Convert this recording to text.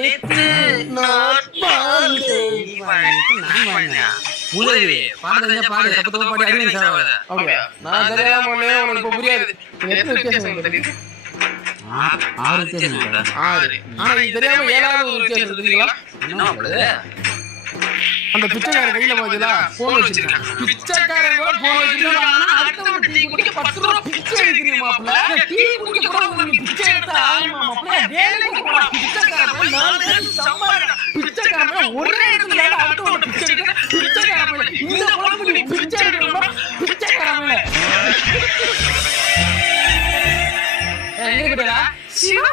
நினைத்து நான் உதவி பாடு தப்பு பாடி அடிமை சாவாத. அப்படியா? நான் தெரியாம பண்ணேன், உனக்கு இப்ப புரியாது. எத்தனை வித்தியாசம் தெரியுது? 6 வித்தியாசம். 6. ஆனா இது தெரியாம 7வது ஒரு வித்தியாசம் தெரியுங்களா? என்ன பண்ணுது? அந்த பிச்சைக்கார கையில பாத்தீங்களா போன் வச்சிருக்கான். பிச்சைக்காரன் கூட போன் வச்சிருக்கான். அடுத்தவங்க டீ குடிக்க 10 ரூபாய் பிச்சை எடுக்கிறீங்க மாப்ள. டீ குடிக்க கூட உங்களுக்கு பிச்சை எடுத்தா ஆகுமா மாப்ள? வேலைக்கு போடா பிச்சைக்காரன். நான் சம்பாதிக்கிறேன். பிச்சைக்காரன் ஒரே இடத்துல அடுத்தவங்க பிச்சை எடுக்க. பிச்சைக்காரன் இந்த குழம்பு நீ பிச்சை எடுக்கணுமா? பிச்சைக்காரன் எங்க கிட்டடா? சிவா